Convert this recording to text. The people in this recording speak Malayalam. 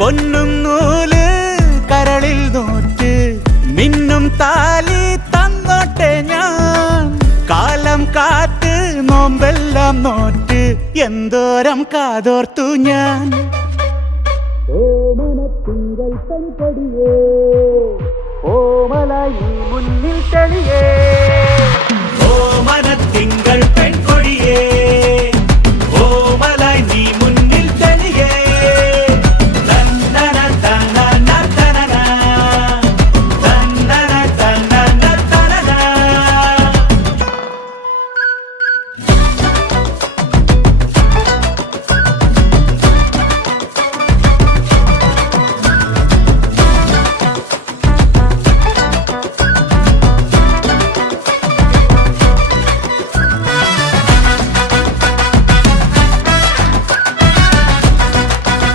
പൊന്നും നൂല് കരളിൽ നോറ്റ് മിന്നും താലി തന്നോട്ടെ ഞാൻ. കാലം കാറ്റ് നോമ്പെല്ലാം നോറ്റ് എന്തോരം കാതോർത്തു ഞാൻ. ഓമനത്തിങ്കൾ തൻപടിയേ ഓമലായി മുന്നിൽ തെളിയേ